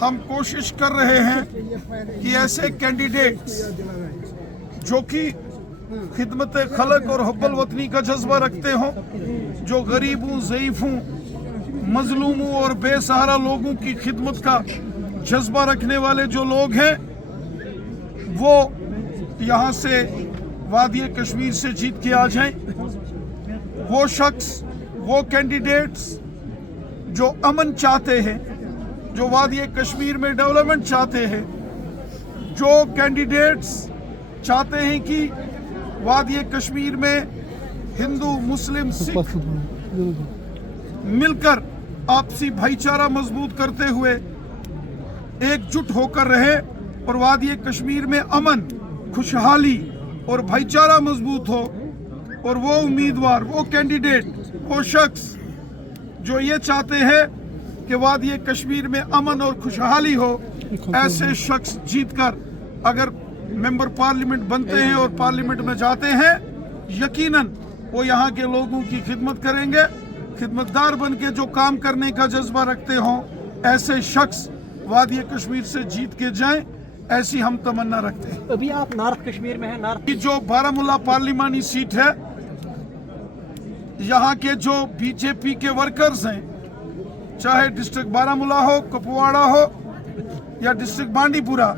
हम कोशिश कर रहे हैं कि ऐसे कैंडिडेट्स जो कि खिदमत खलक और हुब्बुल वतनी का जज्बा रखते हों, जो गरीबों, ज़ईफ़ों, मजलूमों और बेसहारा लोगों की खिदमत का जज्बा रखने वाले जो लोग हैं, वो यहाँ से वादी कश्मीर से जीत के आ जाएं। वो शख्स, वो कैंडिडेट्स जो अमन चाहते हैं, जो वादी कश्मीर में डेवलपमेंट चाहते हैं, जो कैंडिडेट्स चाहते हैं कि वादी कश्मीर में हिंदू, मुस्लिम, सिख मिलकर आपसी भाईचारा मजबूत करते हुए एकजुट होकर रहे और वादी कश्मीर में अमन, खुशहाली और भाईचारा मजबूत हो, और वो उम्मीदवार, वो कैंडिडेट, वो शख्स जो ये चाहते हैं कि वादी कश्मीर में अमन और खुशहाली हो, ऐसे शख्स जीतकर अगर मेंबर पार्लियामेंट बनते हैं और पार्लियामेंट में जाते हैं, यकीनन वो यहाँ के लोगों की खिदमत करेंगे। खिदमतदार बन के जो काम करने का जज्बा रखते हों, ऐसे शख्स वादी कश्मीर से जीत के जाएं, ऐसी हम तमन्ना रखते हैं। अभी आप नॉर्थ कश्मीर में हैं। नॉर्थ जो बारामूला पार्लिमानी सीट है, यहाँ के जो बीजेपी के वर्कर्स हैं, चाहे डिस्ट्रिक्ट बारामूला हो, कुपवाड़ा हो या डिस्ट्रिक्ट बांडीपुरा,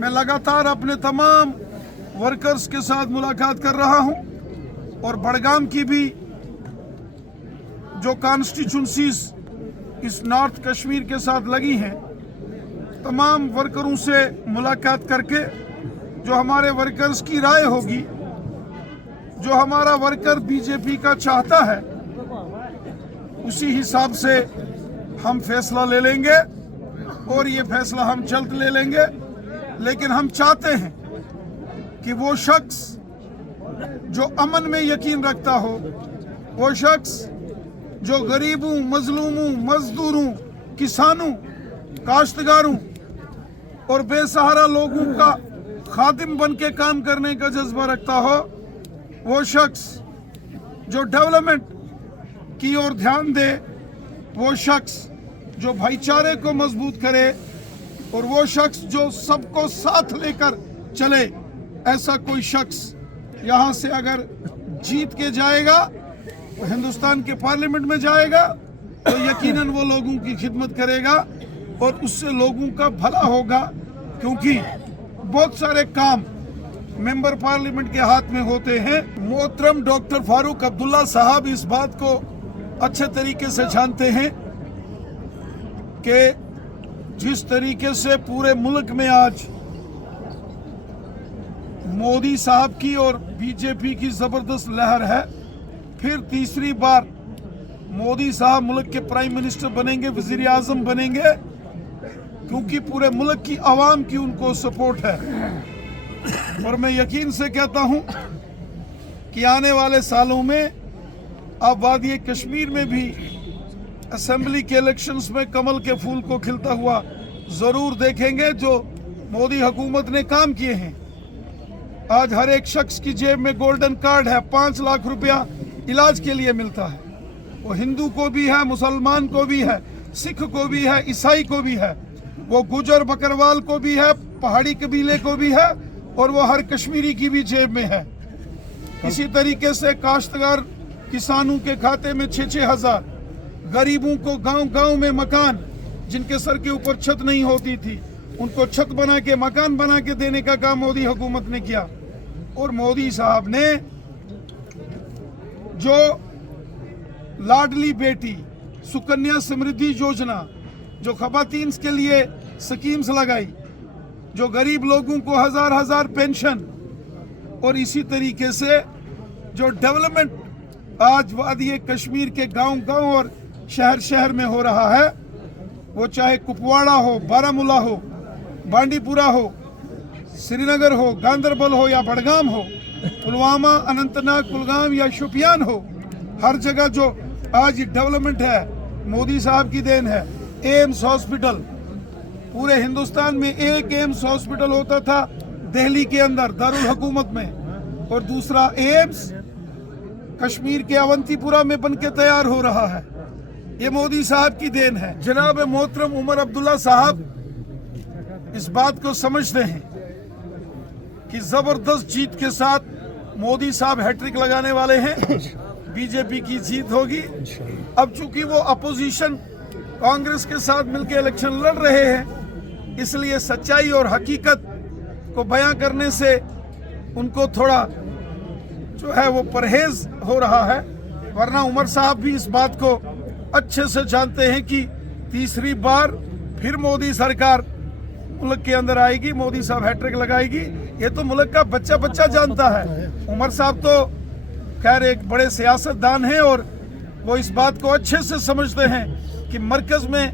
मैं लगातार अपने तमाम वर्कर्स के साथ मुलाकात कर रहा हूँ और बड़गाम की भी जो कॉन्स्टिट्यूंसीज इस नॉर्थ कश्मीर के साथ लगी हैं, तमाम वर्करों से मुलाकात करके जो हमारे वर्कर्स की राय होगी, जो हमारा वर्कर बीजेपी का चाहता है, उसी हिसाब से हम फैसला ले लेंगे और ये फैसला हम जल्द ले लेंगे। लेकिन हम चाहते हैं कि वो शख्स जो अमन में यकीन रखता हो, वो शख्स जो गरीबों, मजलूमों, मजदूरों, किसानों, काश्तकारों और बेसहारा लोगों का खादिम बन के काम करने का जज्बा रखता हो, वो शख्स जो डेवलपमेंट की ओर ध्यान दे, वो शख्स जो भाईचारे को मजबूत करे और वो शख्स जो सबको साथ लेकर चले, ऐसा कोई शख्स यहाँ से अगर जीत के जाएगा, तो हिंदुस्तान के पार्लियामेंट में जाएगा, तो यकीनन वो लोगों की खिदमत करेगा और उससे लोगों का भला होगा। क्योंकि बहुत सारे काम मेंबर पार्लियामेंट के हाथ में होते हैं। मोहतरम डॉक्टर फारूक अब्दुल्ला साहब इस बात को अच्छे तरीके से जानते हैं कि जिस तरीके से पूरे मुल्क में आज मोदी साहब की और बीजेपी की जबरदस्त लहर है, फिर तीसरी बार मोदी साहब मुल्क के प्राइम मिनिस्टर बनेंगे, वजीर आजम बनेंगे, क्योंकि पूरे मुल्क की आवाम की उनको सपोर्ट है। और मैं यकीन से कहता हूं कि आने वाले सालों में आप वादी कश्मीर में भी असेंबली के इलेक्शंस में कमल के फूल को खिलता हुआ जरूर देखेंगे, जो मोदी हुकूमत ने काम किए हैं। आज हर एक शख्स की जेब में गोल्डन कार्ड है, 5 लाख रुपया इलाज के लिए मिलता है। वो हिंदू को भी है, मुसलमान को भी है, सिख को भी है, ईसाई को भी है, वो गुजर बकरवाल को भी है, पहाड़ी कबीले को भी है, और वो हर कश्मीरी की भी जेब में है। इसी तरीके से काश्तकार किसानों के खाते में 6-6 हज़ार, गरीबों को गांव-गांव में मकान, जिनके सर के ऊपर छत नहीं होती थी, उनको छत बना के, मकान बना के देने का काम मोदी हुकूमत ने किया। और मोदी साहब ने जो लाडली बेटी, सुकन्या समृद्धि योजना, जो खवातीन के लिए स्कीम्स लगाई, जो गरीब लोगों को 1000-1000 पेंशन, और इसी तरीके से जो डेवलपमेंट आज वादी कश्मीर के गांव-गांव और शहर-शहर में हो रहा है, वो चाहे कुपवाड़ा हो, बारामूला हो, बांडीपुरा हो, श्रीनगर हो, गांदरबल हो या बड़गाम हो, पुलवामा, अनंतनाग, कुलगाम या शोपियान हो, हर जगह जो आज डेवलपमेंट है, मोदी साहब की देन है। एम्स हॉस्पिटल, पूरे हिंदुस्तान में एक एम्स हॉस्पिटल होता था दिल्ली के अंदर दारुल हुकूमत में, और दूसरा एम्स कश्मीर के अवंतीपुरा में बनके तैयार हो रहा है। ये मोदी साहब की देन है। जनाब मोहतरम उमर अब्दुल्ला साहब इस बात को समझते हैं कि जबरदस्त जीत के साथ मोदी साहब हैट्रिक लगाने वाले हैं, बीजेपी की जीत होगी। अब चूंकि वो अपोजिशन कांग्रेस के साथ मिलकर इलेक्शन लड़ रहे हैं, इसलिए सच्चाई और हकीकत को बयां करने से उनको थोड़ा जो है वो परहेज हो रहा है, वरना उमर साहब भी इस बात को अच्छे से जानते हैं कि तीसरी बार फिर मोदी सरकार मुल्क के अंदर आएगी, मोदी साहब हैट्रिक लगाएगी। ये तो मुल्क का बच्चा बच्चा जानता है। उमर साहब तो खैर एक बड़े सियासतदान हैं और वो इस बात को अच्छे से समझते हैं कि मरकज में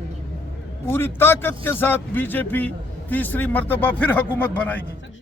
पूरी ताकत के साथ बीजेपी तीसरी मर्तबा फिर हुकूमत बनाएगी।